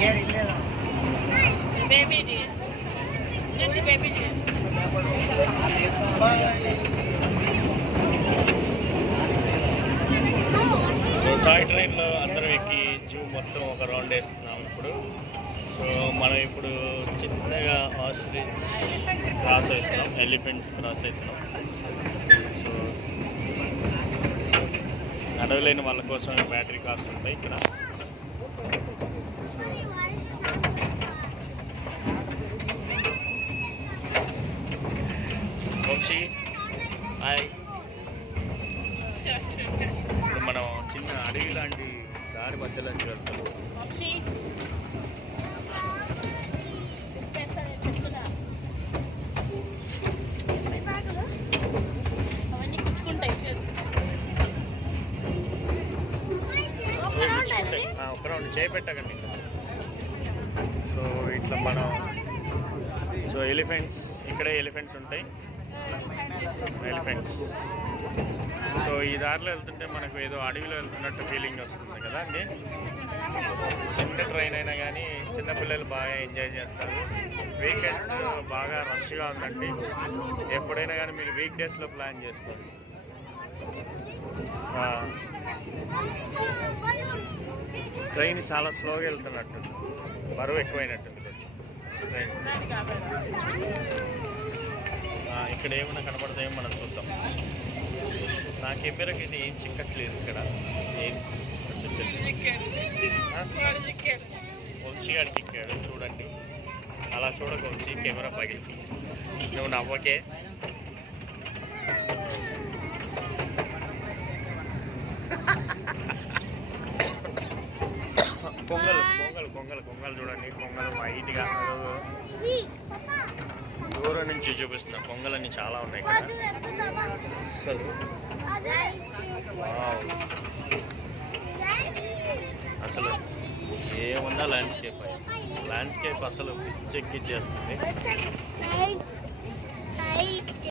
So toy ట్రైన్లో అందరం ఎక్కి జూ మొత్తం ఒక రౌండ్ వేస్తున్నాం ఇప్పుడు. సో మనం ఇప్పుడు చిన్నగా ఆస్ట్రిచ్ క్రాస్ అవుతున్నాం, ఎలిఫెంట్స్ క్రాస్ అవుతున్నాం. సో నడవలేని వాళ్ళ కోసం బ్యాటరీ కార్స్ ఉంటాయి ఇక్కడ. వంశీ హాయ్. ఇప్పుడు మనం చిన్న అడవి లాంటి దారి మధ్యలో వెళ్తాం. ఒక్క రౌండ్ చేపెట్టకండి. సో ఇట్లా మనం ఎలిఫెంట్స్ ఇక్కడే ఎలిఫెంట్స్ ఉంటాయి. ఎలిఫెంట్స్ సో ఈ దారిలో వెళ్తుంటే మనకు ఏదో అడవిలో వెళ్తున్నట్టు ఫీలింగ్ వస్తుంది కదా అండి. చిన్న ట్రైన్ అయినా కానీ చిన్నపిల్లలు బాగా ఎంజాయ్ చేస్తారు. వీకెండ్స్ బాగా రష్గా ఉందండి. ఎప్పుడైనా కానీ మీరు వీక్ డేస్లో ప్లాన్ చేసుకోండి. ట్రైన్ చాలా స్లోగా వెళ్తున్నట్టు, బరువు ఎక్కువైనట్టుంది ట్రైన్. ఇక్కడ ఏమైనా కనబడతాయో మనం చూద్దాం. నా కెమెరాకి ఇది ఏం చిక్కట్లేదు ఇక్కడ. ఏం వంశీగాడు చిక్కాడు చూడండి. అలా చూడక వచ్చి కెమెరా పగిలి నువ్వు నవ్వకే. కొంగలు చూడండి. కొంగలు వైట్గా దూరం నుంచి చూపిస్తున్నా. కొంగలన్నీ చాలా ఉన్నాయి ఇక్కడ అసలు. అసలు ఏముందా ల్యాండ్స్కేప్ అసలు పిచ్చెక్కిచ్చేస్తుంది.